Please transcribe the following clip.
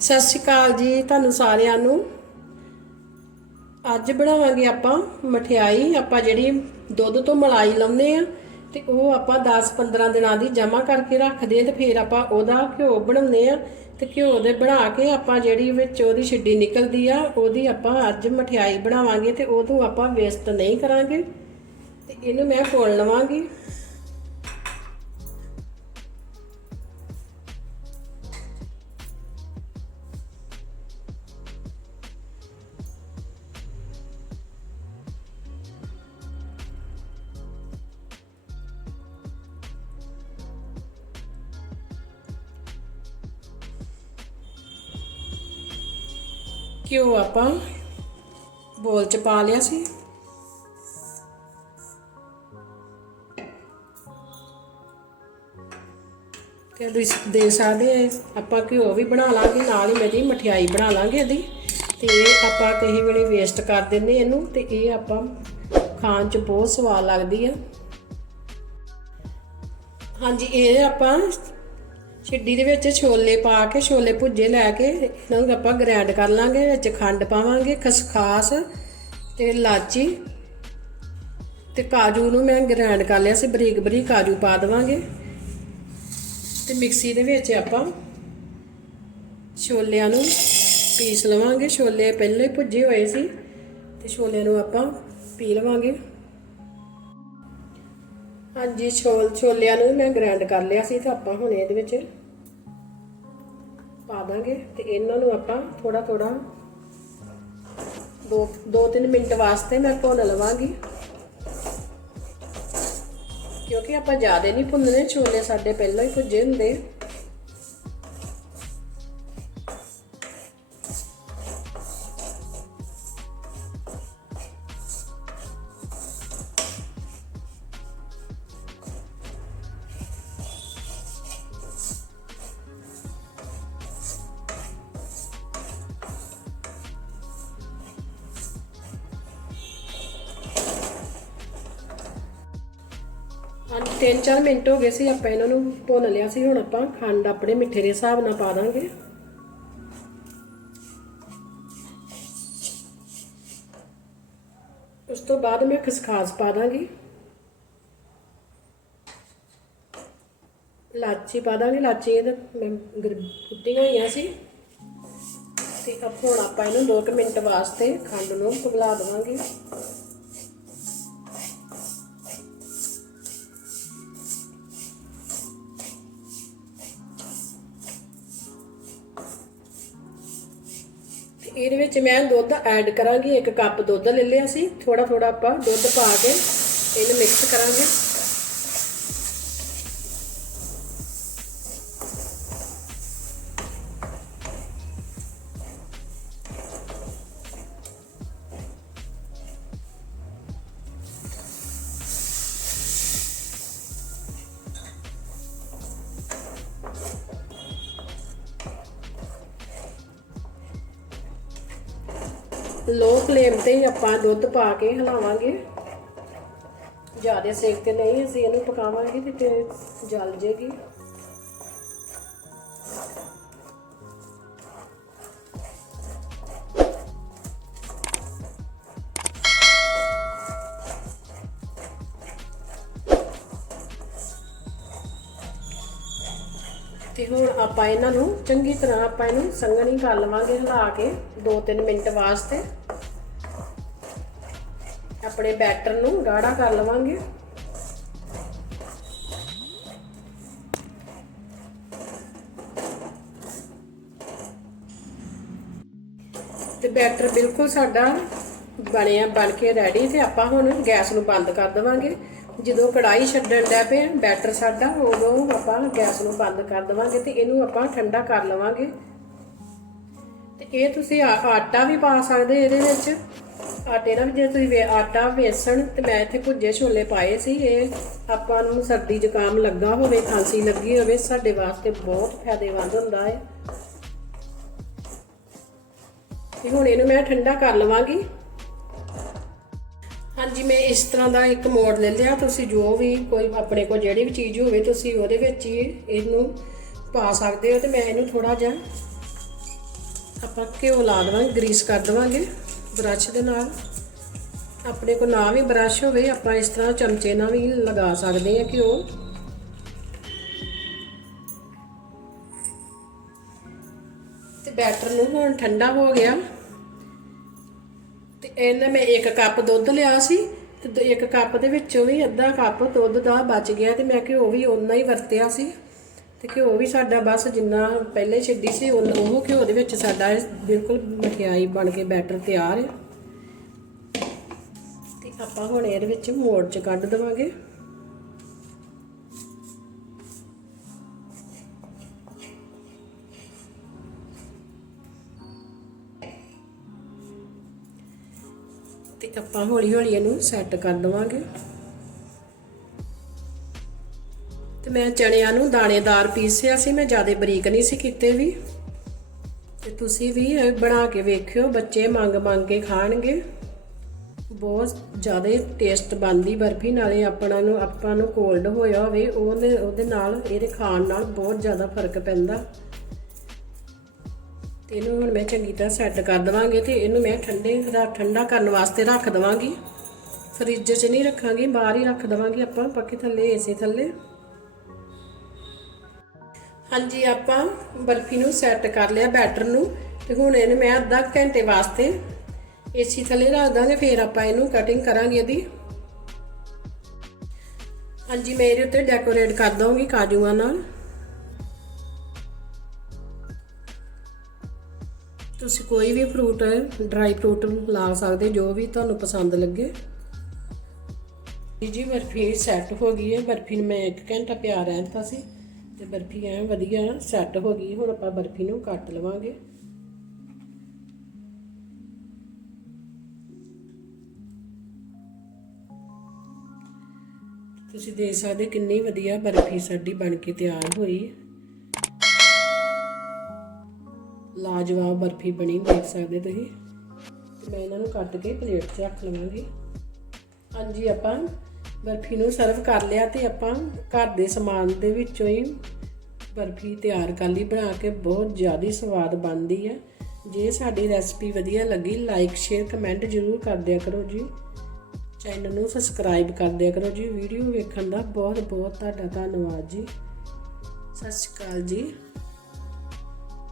ਸਤਿ ਸ਼੍ਰੀ ਅਕਾਲ ਜੀ ਤੁਹਾਨੂੰ ਸਾਰਿਆਂ ਨੂੰ। ਅੱਜ ਬਣਾਵਾਂਗੇ ਆਪਾਂ ਮਠਿਆਈ। ਆਪਾਂ ਜਿਹੜੀ ਦੁੱਧ ਤੋਂ ਮਲਾਈ ਲਾਉਂਦੇ ਆ ਤੇ ਉਹ ਆਪਾਂ 10-15 ਦਿਨਾਂ ਦੀ ਜਮਾ ਕਰਕੇ ਰੱਖਦੇ ਆ ਤੇ ਫਿਰ ਆਪਾਂ ਉਹਦਾ ਘਿਓ ਬਣਾਉਂਦੇ ਆ ਤੇ ਘਿਓ ਦੇ ਬਣਾ ਕੇ ਆਪਾਂ ਜਿਹੜੀ ਵਿੱਚ ਉਹਦੀ ਛਿੱਡੀ ਨਿਕਲਦੀ ਆ, ਉਹਦੀ ਆਪਾਂ ਅੱਜ ਮਠਿਆਈ ਬਣਾਵਾਂਗੇ ਤੇ ਤੋਂ ਆਪਾਂ ਵੇਸਟ ਨਹੀਂ ਕਰਾਂਗੇ। ਤੇ ਇਹਨੂੰ ਮੈਂ ਕੋਲ ਲਵਾਂਗੀ। ਘਿਓ ਆਪਾਂ ਬੋਲ ਚ ਪਾ ਲਿਆ ਸੀ। ਤੇ ਦੇ ਸਕਦੇ ਆ, ਆਪਾਂ ਘਿਓ ਵੀ ਬਣਾ ਲਾਂਗੇ ਨਾਲ ਹੀ ਮੇਰੀ ਮਠਿਆਈ ਬਣਾ ਲਾਂਗੇ ਇਹਦੀ। ਤੇ ਇਹ ਆਪਾਂ ਕਈ ਵੇਲੇ ਵੇਸਟ ਕਰ ਦਿੰਦੇ ਇਹਨੂੰ ਤੇ ਇਹ ਆਪਾਂ ਖਾਣ ਚ ਬਹੁਤ ਸਵਾਦ ਲੱਗਦੀ ਆ। ਹਾਂਜੀ ਇਹ ਆਪਾਂ ਛਿੱਡੀ ਦੇ ਵਿੱਚ ਛੋਲੇ ਪਾ ਕੇ, ਛੋਲੇ ਭੁੱਜੇ ਲੈ ਕੇ, ਇਹਨਾਂ ਨੂੰ ਆਪਾਂ ਗ੍ਰਾਈਂਡ ਕਰ ਲਾਂਗੇ, ਵਿੱਚ ਖੰਡ ਪਾਵਾਂਗੇ, ਖਸਖਾਸ ਤੇ ਇਲਾਚੀ ਤੇ ਕਾਜੂ ਨੂੰ ਮੈਂ ਗ੍ਰਾਈਂਡ ਕਰ ਲਿਆ ਸੀ, ਬਰੀਕ ਬਰੀਕ ਕਾਜੂ ਪਾ ਦੇਵਾਂਗੇ। ਤੇ ਮਿਕਸੀ ਦੇ ਵਿੱਚ ਆਪਾਂ ਛੋਲਿਆਂ ਨੂੰ ਪੀਸ ਲਵਾਂਗੇ। ਛੋਲੇ ਪਹਿਲਾਂ ਹੀ ਭੁੱਜੇ ਹੋਏ ਸੀ ਤੇ ਛੋਲਿਆਂ ਨੂੰ ਆਪਾਂ ਪੀ ਲਵਾਂਗੇ। ਹਾਂਜੀ, ਛੋਲ ਛੋਲਿਆਂ ਨੂੰ ਮੈਂ ਗ੍ਰਾਈਂਡ ਕਰ ਲਿਆ ਸੀ ਤਾਂ ਆਪਾਂ ਹੁਣ ਇਹਦੇ ਵਿੱਚ ਪਾ ਦਾਂਗੇ ਤੇ ਇਹਨਾਂ ਨੂੰ ਆਪਾਂ ਥੋੜਾ ਥੋੜਾ ਦੋ ਦੋ ਤਿੰਨ ਮਿੰਟ ਵਾਸਤੇ ਮੈਂ ਭੁੰਨ ਲਵਾਂਗੀ। ਕਿਉਂਕਿ ਆਪਾਂ ਜ਼ਿਆਦਾ ਨਹੀਂ ਭੁੰਨਣੇ, ਛੋਲੇ ਸਾਡੇ ਪਹਿਲਾਂ ਹੀ ਭੁੱਜੇ ਹੁੰਦੇ ਆ। 3-4 ਮਿੰਟ ਹੋ ਗਏ ਸੀ, ਆਪਾਂ ਇਹਨਾਂ ਨੂੰ ਭੁੰਨ ਲਿਆ ਸੀ, ਹੁਣ ਆਪਾਂ ਖੰਡ ਆਪਣੇ ਮਿੱਠੇ ਦੇ ਹਿਸਾਬ ਨਾਲ ਪਾ ਦਾਂਗੇ। ਉਸ ਤੋਂ ਬਾਅਦ ਮੈਂ ਖਸਖਾਸ ਪਾ ਦਾਂਗੀ। ਲਾਚੀ ਪਾ ਦਾਂਗੇ ਲਾਚੀ ਇਹ ਮੈਂ ਕੁੱਟੀਆਂ ਹੋਈਆਂ ਸੀ। ਤੇ ਹੁਣ ਆਪਾਂ ਇਹਨੂੰ 2 ਮਿੰਟ ਵਾਸਤੇ ਖੰਡ ਨੂੰ ਪਗਲਾ ਦਵਾਂਗੇ। ਇਹਦੇ ਵਿੱਚ ਮੈਂ ਦੁੱਧ ਐਡ ਕਰਾਂਗੀ, ਇੱਕ ਕੱਪ ਦੁੱਧ ਲੈ ਲਿਆ ਸੀ। ਥੋੜਾ ਥੋੜਾ ਆਪਾਂ ਦੁੱਧ ਪਾ ਕੇ ਇਹਨੂੰ ਮਿਕਸ ਕਰਾਂਗੇ। ਲੋ ਫਲੇਮ ਤੇ ਹੀ ਆਪਾਂ ਦੁੱਧ ਪਾ ਕੇ ਹਿਲਾਵਾਂਗੇ। ਜ਼ਿਆਦਾ ਸੇਕ ਤੇ ਨਹੀਂ, ਅਸੀਂ ਇਹਨੂੰ ਪਕਾਵਾਂਗੇ ਤੇ ਜਲ ਜੇਗੀ। ਤੇ ਹੁਣ ਆਪਾਂ ਇਹਨਾਂ ਨੂੰ ਚੰਗੀ ਤਰ੍ਹਾਂ ਆਪਾਂ ਇਹਨੂੰ ਸੰਘਣੀ ਕਰ ਲਵਾਂਗੇ, ਹਿਲਾ ਕੇ 2-3 ਮਿੰਟ ਵਾਸਤੇ। ਆਪਣੇ ਬੈਟਰ ਨੂੰ ਗਾੜਾ ਕਰ ਲਵਾਂਗੇ। ਤੇ ਬੈਟਰ ਬਿਲਕੁਲ ਸਾਡਾ ਬਣਿਆ, ਬਣ ਕੇ ਰੈਡੀ ਤੇ ਆਪਾਂ ਹੁਣ ਗੈਸ ਨੂੰ ਬੰਦ ਕਰ ਦੇਵਾਂਗੇ। ਜਦੋਂ ਕੜਾਈ ਛੱਡਣ ਦਾ ਪਿਆ, ਬੈਟਰ ਸਾਡਾ, ਉਦੋਂ ਆਪਾਂ ਗੈਸ ਨੂੰ ਬੰਦ ਕਰ ਦੇਵਾਂਗੇ ਤੇ ਇਹਨੂੰ ਆਪਾਂ ਠੰਡਾ ਕਰ ਲਵਾਂਗੇ। ਤੇ ਇਹ ਤੁਸੀਂ ਆ- ਆਟਾ ਵੀ ਪਾ ਸਕਦੇ ਇਹਦੇ ਵਿੱਚ। ਆਟੇ ਨਾਲ ਵੀ ਜੇ ਤੁਸੀਂ ਵੇ- ਆਟਾ, ਵੇਸਣ ਤੇ ਮੈਂ ਇੱਥੇ ਭੁੱਜੇ ਛੋਲੇ ਪਾਏ ਸੀ, ਇਹ ਆਪਾਂ ਨੂੰ ਸਰਦੀ ਜ਼ੁਕਾਮ ਲੱਗਾ ਹੋਵੇ, ਖਾਂਸੀ ਲੱਗੀ ਹੋਵੇ, ਸਾਡੇ ਵਾਸਤੇ ਬਹੁਤ ਫਾਇਦੇਮੰਦ ਹੁੰਦਾ ਹੈ। ਤੇ ਹੁਣ ਇਹਨੂੰ ਮੈਂ ਠੰਡਾ ਕਰ ਲਵਾਂਗੀ। ਹਾਂਜੀ, ਮੈਂ ਇਸ ਤਰ੍ਹਾਂ ਦਾ ਇੱਕ ਮੋੜ ਲੈ ਲਿਆ। ਤੁਸੀਂ ਜੋ ਵੀ ਕੋਈ ਆਪਣੇ ਕੋਲ ਜਿਹੜੀ ਵੀ ਚੀਜ਼ ਹੋਵੇ, ਤੁਸੀਂ ਉਹਦੇ ਵਿੱਚ ਹੀ ਇਹਨੂੰ ਪਾ ਸਕਦੇ ਹੋ ਤੇ ਮੈਂ ਇਹਨੂੰ ਥੋੜਾ ਜਿਹਾ ਆਪਾਂ ਘਿਓ ਲਾ ਦੇਵਾਂਗੇ, ਗਰੀਸ ਕਰ ਦੇਵਾਂਗੇ ਬ੍ਰਸ਼ ਦੇ ਨਾਲ। ਆਪਣੇ ਕੋਲ ਨਾ ਵੀ ਬ੍ਰਸ਼ ਹੋਵੇ, ਆਪਾਂ ਇਸ ਤਰ੍ਹਾਂ ਚਮਚੇ ਨਾਲ ਵੀ ਲਗਾ ਸਕਦੇ ਹਾਂ ਘਿਓ। ਤੇ ਬੈਟਰ ਨੂੰ ਹੁਣ ਠੰਡਾ ਹੋ ਗਿਆ। ਇਹਨਾਂ ਮੈਂ ਇੱਕ ਕੱਪ ਦੁੱਧ ਲਿਆ ਸੀ ਤੇ ਦ- ਇੱਕ ਕੱਪ ਦੇ ਵਿੱਚੋਂ ਵੀ ਅੱਧਾ ਕੱਪ ਦੁੱਧ ਦਾ ਬਚ ਗਿਆ ਤੇ ਮੈਂ ਘਿਓ ਵੀ ਓਨਾ ਹੀ ਵਰਤਿਆ ਸੀ। ਤੇ ਘਿਓ ਵੀ ਸਾਡਾ ਬਸ ਜਿੰਨਾ ਪਹਿਲੇ ਛੱਡੀ ਸੀ ਉਨ- ਉਹ ਘਿਓ ਦੇ ਵਿੱਚ ਸਾਡਾ ਇਹ ਬਿਲਕੁਲ ਮਠਿਆਈ ਬਣ ਕੇ ਬੈਟਰ ਤਿਆਰ ਹੈ ਤੇ ਆਪਾਂ ਹੁਣ ਇਹਦੇ ਵਿੱਚ ਮੋੜ ਚ ਕੱਢ ਦੇਵਾਂਗੇ। ਤੇ ਆਪਾਂ ਹੌਲੀ ਹੌਲੀ ਇਹਨੂੰ ਸੈੱਟ ਕਰ ਦਵਾਂਗੇ। ਤੇ ਮੈਂ ਚਣਿਆਂ ਨੂੰ ਦਾਣੇਦਾਰ ਪੀਸਿਆ ਸੀ, ਮੈਂ ਜ਼ਿਆਦਾ ਬਰੀਕ ਨਹੀਂ ਸੀ ਕੀਤੇ ਵੀ। ਤੇ ਤੁਸੀਂ ਵੀ ਇਹ ਬਣਾ ਕੇ ਵੇਖਿਓ, ਬੱਚੇ ਮੰਗ ਮੰਗ ਕੇ ਖਾਣਗੇ। ਬਹੁਤ ਜ਼ਿਆਦਾ ਟੇਸਟ ਬਣਦੀ ਬਰਫੀ, ਨਾਲੇ ਆਪਣਾ ਨੂੰ ਆਪਾਂ ਨੂੰ ਕੋਲਡ ਹੋਇਆ ਹੋਵੇ, ਉਹਦੇ ਉਹਦੇ ਨਾਲ ਇਹਦੇ ਖਾਣ ਨਾਲ ਬਹੁਤ ਜ਼ਿਆਦਾ ਫ਼ਰਕ ਪੈਂਦਾ। ਤੇ ਇਹਨੂੰ ਹੁਣ ਮੈਂ ਚੰਗੀ ਤਰ੍ਹਾਂ ਸੈੱਟ ਕਰ ਦਵਾਂਗੇ ਤੇ ਇਹਨੂੰ ਮੈਂ ਠੰਡੇ ਦਾ, ਠੰਡਾ ਕਰਨ ਵਾਸਤੇ ਰੱਖ ਦਵਾਂਗੀ। ਫ੍ਰਿਜ 'ਚ ਨਹੀਂ ਰੱਖਾਂਗੀ, ਬਾਹਰ ਹੀ ਰੱਖ ਦਵਾਂਗੀ ਆਪਾਂ ਪੱਕੇ ਥੱਲੇ ਏਸੀ ਥੱਲੇ। ਹਾਂਜੀ, ਆਪਾਂ ਬਰਫੀ ਨੂੰ ਸੈੱਟ ਕਰ ਲਿਆ ਬੈਟਰ ਨੂੰ। ਤੇ ਹੁਣ ਇਹਨੂੰ ਮੈਂ ਅੱਧਾ ਘੰਟੇ ਵਾਸਤੇ ਏਸੀ ਥੱਲੇ ਰੱਖ ਦਾਂਗੇ, ਫਿਰ ਆਪਾਂ ਇਹਨੂੰ ਕਟਿੰਗ ਕਰਾਂਗੇ ਇਹਦੀ। ਹਾਂਜੀ, ਮੈਂ ਇਹਦੇ ਉੱਤੇ ਡੈਕੋਰੇਟ ਕਰ ਦਵਾਂਗੀ ਕਾਜੂਆਂ ਨਾਲ। ਤੁਸੀਂ ਕੋਈ ਵੀ ਫਰੂਟ ਡਰਾਈ ਫਰੂਟ ਲਾ ਸਕਦੇ, ਜੋ ਵੀ ਤੁਹਾਨੂੰ ਪਸੰਦ ਲੱਗੇ। ਜੀ ਜੀ, ਬਰਫੀ ਸੈੱਟ ਹੋ ਗਈ ਹੈ। ਬਰਫੀ ਨੂੰ ਮੈਂ 1 ਘੰਟਾ ਪਿਆ ਰਹਿੰਦਾ ਸੀ ਤੇ ਬਰਫੀ ਐ ਵਧੀਆ ਸੈੱਟ ਹੋ ਗਈ। ਹੁਣ ਆਪਾਂ ਬਰਫੀ ਨੂੰ ਕੱਟ ਲਵਾਂਗੇ। ਤੁਸੀਂ ਦੇਖ ਸਕਦੇ ਕਿੰਨੀ ਵਧੀਆ ਬਰਫੀ ਸਾਡੀ ਬਣ ਕੇ ਤਿਆਰ ਹੋਈ ਲਾਜਵਾਬ ਬਰਫੀ ਬਣੀ, ਦੇਖ ਸਕਦੇ ਤੁਸੀਂ। ਤੇ ਮੈਂ ਇਹਨਾਂ ਨੂੰ ਕੱਟ ਕੇ ਪਲੇਟ 'ਚ ਰੱਖ ਲਵਾਂਗੀ। ਹਾਂਜੀ, ਆਪਾਂ ਬਰਫੀ ਨੂੰ ਸਰਵ ਕਰ ਲਿਆ ਤੇ ਆਪਾਂ ਘਰ ਦੇ ਸਮਾਨ ਦੇ ਵਿੱਚੋਂ ਹੀ ਬਰਫੀ ਤਿਆਰ ਕਰ ਲਈ। ਬਣਾ ਕੇ ਬਹੁਤ ਜ਼ਿਆਦਾ ਸਵਾਦ ਬਣਦੀ ਹੈ। ਜੇ ਸਾਡੀ ਰੈਸਪੀ ਵਧੀਆ ਲੱਗੀ ਲਾਈਕ ਸ਼ੇਅਰ ਕਮੈਂਟ ਜ਼ਰੂਰ ਕਰ ਦਿਆ ਕਰੋ ਜੀ। ਚੈਨਲ ਨੂੰ ਸਬਸਕ੍ਰਾਈਬ ਕਰ ਦਿਆ ਕਰੋ ਜੀ। ਵੀਡੀਓ ਵੇਖਣ ਦਾ ਬਹੁਤ ਬਹੁਤ ਤੁਹਾਡਾ ਧੰਨਵਾਦ ਜੀ। ਸਤਿ ਸ਼੍ਰੀ ਅਕਾਲ ਜੀ।